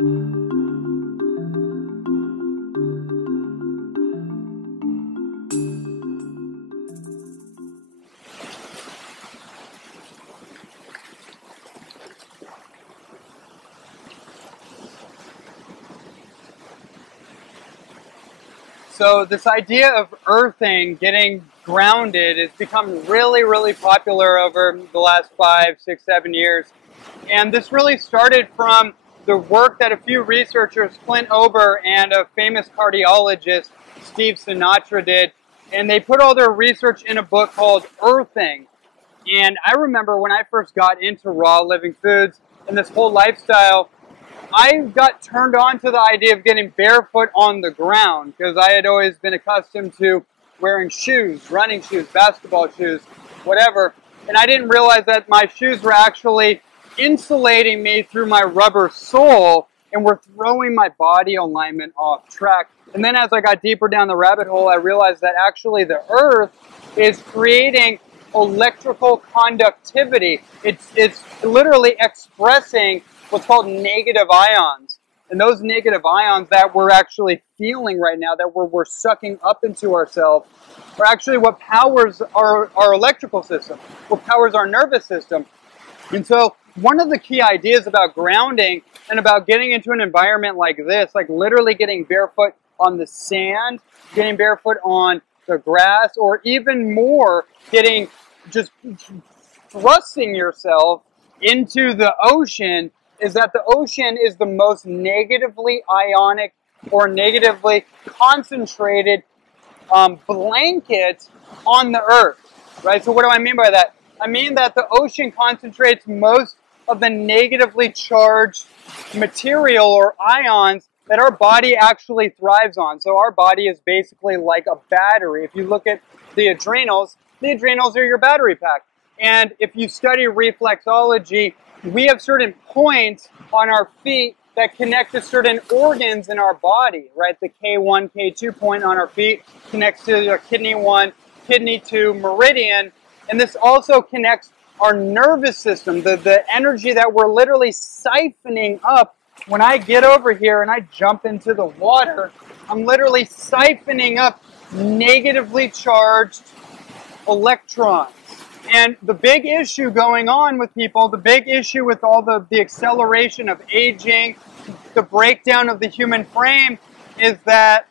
So this idea of earthing, getting grounded, has become really, really popular over the last 5, 6, 7 years. And this really started from the work that a few researchers, Clint Ober and a famous cardiologist, Steve Sinatra, did. And they put all their research in a book called Earthing. And I remember when I first got into raw living foods and this whole lifestyle, I got turned on to the idea of getting barefoot on the ground because I had always been accustomed to wearing shoes, running shoes, basketball shoes, whatever. And I didn't realize that my shoes were actually insulating me through my rubber sole and were throwing my body alignment off track. And then as I got deeper down the rabbit hole, I realized that actually the earth is creating electrical conductivity. It's literally expressing what's called negative ions. And those negative ions that we're actually feeling right now, that we're sucking up into ourselves, are actually what powers our electrical system, what powers our nervous system. And so one of the key ideas about grounding and about getting into an environment like this, like literally getting barefoot on the sand, getting barefoot on the grass, or even more, getting just thrusting yourself into the ocean, is that the ocean is the most negatively ionic or negatively concentrated blanket on the earth, right? So what do I mean by that? I mean that the ocean concentrates most of the negatively charged material or ions that our body actually thrives on. So our body is basically like a battery. If you look at the adrenals are your battery pack. And if you study reflexology, we have certain points on our feet that connect to certain organs in our body, right? The K1, K2 point on our feet connects to the kidney 1, kidney 2 meridian. And this also connects our nervous system, the energy that we're literally siphoning up. When I get over here and I jump into the water, I'm literally siphoning up negatively charged electrons. And the big issue going on with people, the big issue with all the acceleration of aging, the breakdown of the human frame, is that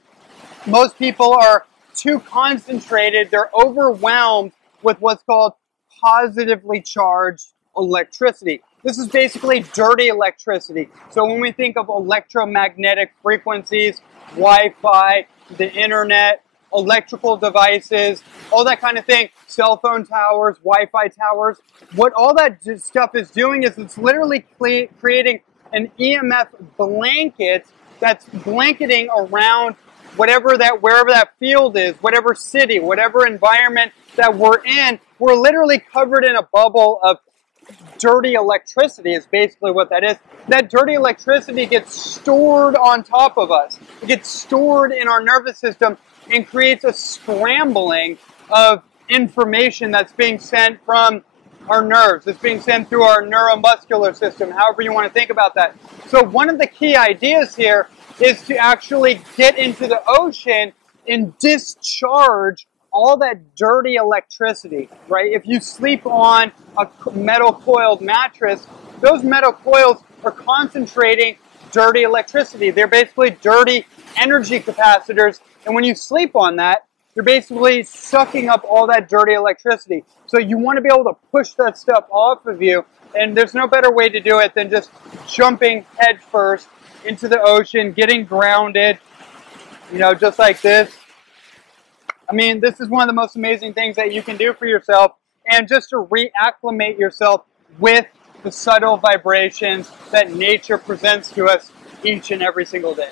most people are too concentrated. They're overwhelmed with what's called positively charged electricity. This is basically dirty electricity. So when we think of electromagnetic frequencies, Wi-Fi, the internet, electrical devices, all that kind of thing, cell phone towers, Wi-Fi towers, what all that stuff is doing is it's literally creating an EMF blanket that's blanketing around wherever that field is, whatever city, whatever environment that we're in. We're literally covered in a bubble of dirty electricity is basically what that is. That dirty electricity gets stored on top of us. It gets stored in our nervous system and creates a scrambling of information that's being sent from our nerves. It's being sent through our neuromuscular system, however you want to think about that. So one of the key ideas here is to actually get into the ocean and discharge all that dirty electricity, right? If you sleep on a metal coiled mattress, those metal coils are concentrating dirty electricity. They're basically dirty energy capacitors. And when you sleep on that, you're basically sucking up all that dirty electricity. So you want to be able to push that stuff off of you. And there's no better way to do it than just jumping head first into the ocean, getting grounded, just like this. I mean, this is one of the most amazing things that you can do for yourself, and just to reacclimate yourself with the subtle vibrations that nature presents to us each and every single day.